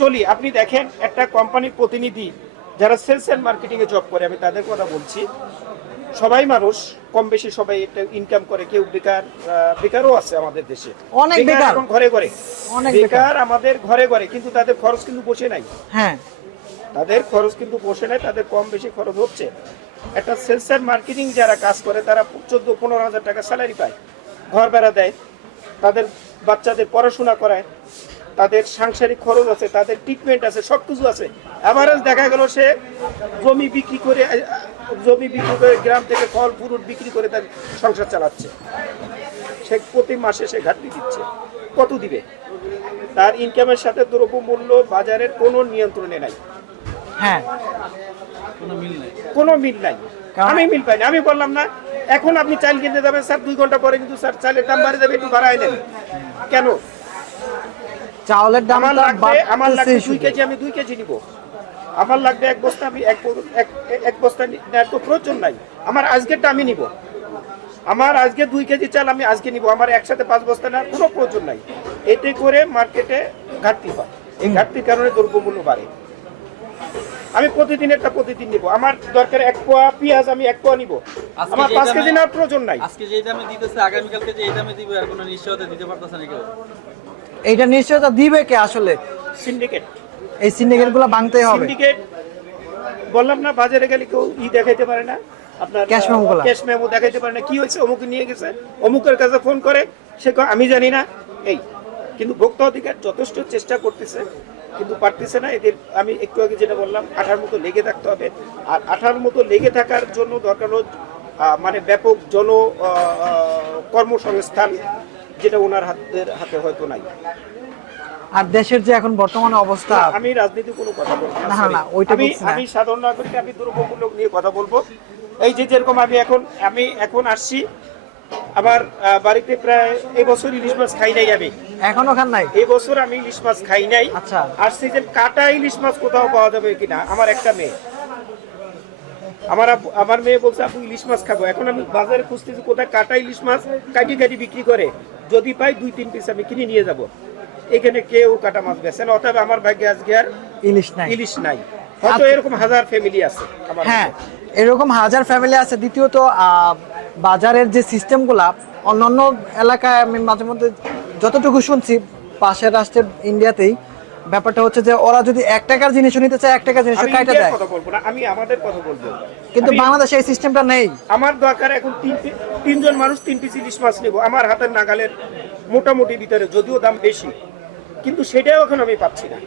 চলি। আপনি দেখেন একটা কোম্পানির প্রতিনিধি যারা সেলস এন্ড মার্কেটিং এ জব করে, আমি তাদের কথা বলছি, সবাই মানুষ কম বেশি সবাই একটা ইনকাম করে, কেউ বেকার, বেকারও আছে আমাদের দেশে, অনেক বেকার এখন ঘরে ঘরে অনেক বেকার আমাদের ঘরে ঘরে, কিন্তু তাদের খরচ কিন্তু বসে নাই। হ্যাঁ, তাদের খরচ কিন্তু বসে নাই, তাদের কম বেশি খরচ হচ্ছে। একটা সেলস এন্ড মার্কেটিং যারা কাজ করে তারা 14-15 হাজার টাকা স্যালারি পায়, ঘর ভাড়া দেয়, তাদের বাচ্চাদের পড়াশোনা করায়, তাদের সাংসারিক খরচ আছে, তাদের ট্রিটমেন্ট আছে, সব কিছু আছে। অ্যাভারেজ দেখা গেল সে জমি বিক্রি করে গ্রাম থেকে ফল ফ্রুট বিক্রি করে তার সংসার চালাচ্ছে। সে প্রতি মাসে সে ঘাটতি দিচ্ছে, কত দিবে? তার ইনকামের সাথে দ্রব্যমূল্য বাজারের কোনো নিয়ন্ত্রণে নাই, হ্যাঁ, কোনো মিল নাই। আমি মিল পাইনি। আমি বললাম না, এখন আপনি চাল কিনতে যাবেন স্যার, 2 ঘন্টা পরে কিন্তু স্যার চালের দাম বাড়ে যাবে, একটু বাড়ায় নেন। কেন? চাউলের দাম আমার লাগবে 2 কেজি, আমি 2 কেজি নিব। আমার লাগবে 1 বস্তা, আমি এক বস্তা নেওয়ার তো প্রয়োজন নাই। আমার আজকেরটা আমি নিব। আমার আজকে 2 কেজি চাল আমি আজকে নিব, আমার একসাথে 5 বস্তা নেওয়ার কোনো প্রয়োজন নাই। এতে করে মার্কেটে ঘাটতি হয়, এই ঘাটতির কারণে দ্রব্যমূল্য বাড়ে। আমি প্রতিদিন নিব। আমার দরকার 1 পোয়া পেঁয়াজ, আমি 1 পোয়া নিব। আমার 5 কেজি নেওয়ার প্রয়োজন নাই। আজকে যে দামে দিতেছে আগামী কালকে যে এই দামে দিবে আর কোনো নিশ্চয়তা দিতে পারতেছে না কেউ। এইটা নিশ্চয়তা দিবে কে আসলে? সিন্ডিকেট। এই সিন্ডিকেট গুলো ভাঙতেই হবে। সিন্ডিকেট বললাম না, বাজারে গেলে কেউ দেখাইতে পারে না, আপনার ক্যাশ মেমো দেখাইতে পারে না, কি হয়েছে অমুক নিয়ে গেছে, অমুকের কাছে ফোন করে, সে আমি জানি না। এই কিন্তু ভোক্তা অধিকার যথেষ্ট চেষ্টা করতেছে, কিন্তু পারতেছে না। এদের আমি একটু আগে যেটা বললাম, আঠার মতো লেগে থাকতে হবে। আর আঠার মতো লেগে থাকার জন্য দরকার হল মানে ব্যাপক কর্মসংস্থান, যেটা ওনার হাতে হয়তো নাই। আর দেশের যে এখন বর্তমানে অবস্থা, আমি রাজনীতি কোনো কথা বলবো না, আমি সাধারণ নাগরিক, আমি দ্রব্যমূল্য নিয়ে কথা বলবো। এই যে যেরকম আমি এখন আসছি, আমার বাড়িতে প্রায় এই বছর ইলিশ মাছ খাই নাই, আমি এখনো খান নাই? এই বছর আমি ইলিশ মাছ খাই নাই। আচ্ছা, আর সিজন কাটা ইলিশ মাছ কোথাও পাওয়া যাবে কিনা, আমার একটা মেয়ে, আমার মেয়ে বলছে আপু ইলিশ মাছ খাবো। এখন আমি বাজারে খুঁজতেছি কোথায় কাটা ইলিশ মাছ কাটি বিক্রি করে, যদি পাই 2-3 পিস আমি কিনে নিয়ে যাব। এখানে কেউ কাটা মাছ বেছে না, অতএব আমার ভাগ্যে আজকে আর ইলিশ নাই। হয়তো এরকম হাজার ফ্যামিলি আছে। হ্যাঁ, এরকম হাজার ফ্যামিলি আছে। দ্বিতীয়ত বাজারের যে সিস্টেমগুলা অন্যান্য এলাকায় আমি মাঝে মধ্যে যতটুকু শুনছি, পাশের রাষ্ট্রের ইন্ডিয়াতেই ব্যাপারটা হচ্ছে যে ওরা যদি 1 টাকার জিনিস নিতে চায় 1 টাকার জিনিস কাটা দেয়। কথা বলবো না, আমি আমাদের কথা বলবো। কিন্তু বাংলাদেশে এই সিস্টেমটা নেই। আমার দরকার এখন 3 জন মানুষ 3 পিস ইলিশ মাছ নেব, আমার হাতের নাগালের মোটামুটি ভিতরে, যদিও দাম বেশি, কিন্তু সেটাও এখন আমি পাচ্ছি না।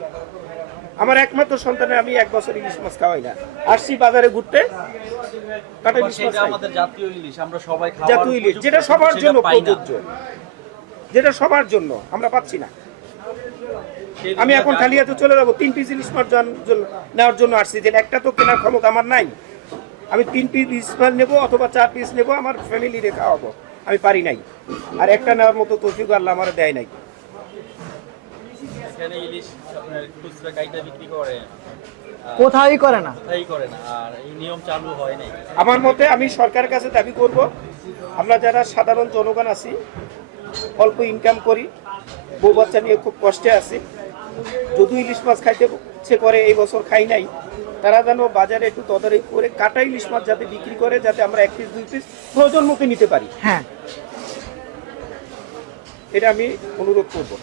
আমার একমাত্র সন্তানে আমি 1 বছর ইলিশ মাছ খাওয়াই না। আসছি বাজারে ঘুরতে, কাটা ইলিশ মাছ, আমাদের জাতীয় ইলিশ, আমরা সবাই খাওয়ার জাতীয় ইলিশ, যেটা সবার জন্য প্রযোজ্য, যেটা সবার জন্য আমরা পাচ্ছি না। আমি এখন খালি হাতে চলে যাবো 3 পিস ইলিশ মাছ নেওয়ার জন্য আসছি, যে একটা তো কেনার ক্ষমতা আমার নাই। আমি 3 পিস ইলিশ মাছ নেবো অথবা 4 পিস নেবো, আমার ফ্যামিলি রে খাওয়াবো, আমি পারি নাই। আর একটা নেওয়ার মতো তৌফিক আল্লাহ আমার দেয় নাই। এখানে ইলিশ আপনার খুচরা কাইটা বিক্রি করে, কোথায় করে না, আর এই নিয়ম চালু হয় নাই। আমার মতে আমি সরকারের কাছে দাবি করব, আমরা যারা সাধারণ জনগণ আছি, অল্প ইনকাম করি, বউ বাচ্চা নিয়ে খুব কষ্টে আছি, যদি ইলিশ মাছ খাইতে ইচ্ছে করে, এই বছর খাই নাই, তারা যেন বাজারে একটু তদারকি করে কাটা ইলিশ মাছ যাতে বিক্রি করে, যাতে আমরা 1 পিস 2 পিস প্রয়োজন মতো নিতে পারি। হ্যাঁ, এটা আমি অনুরোধ করব।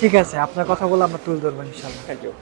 ঠিক আছে, আপনার কথাগুলো আমরা তুলে ধরবো ইনশাআল্লাহ। Thank you.